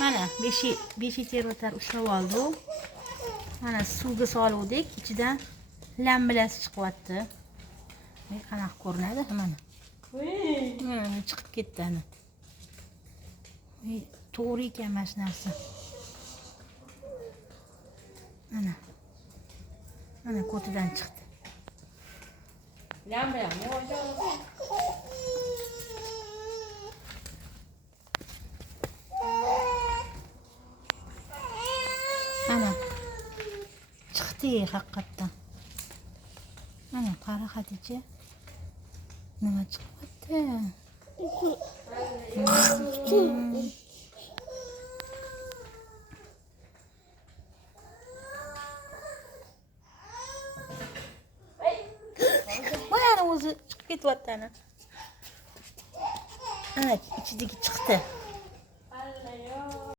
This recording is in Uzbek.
Mana beshi tervatar ushlab oldi u. Mana suvga soluvdik, ichidan lambilasi chiqyapti. Qanaqa ko'rinadi mana. Mana chiqib ketdi ana. To'g'ri ekan mana shu narsa. Mana ko'tidan chiqdi. Ana chiqdi haqiqatdan. Mana qara Hatice. Nima chiqyapti? Mana o'zi chiqib ketyapti ana. Ana ichidagi chiqdi.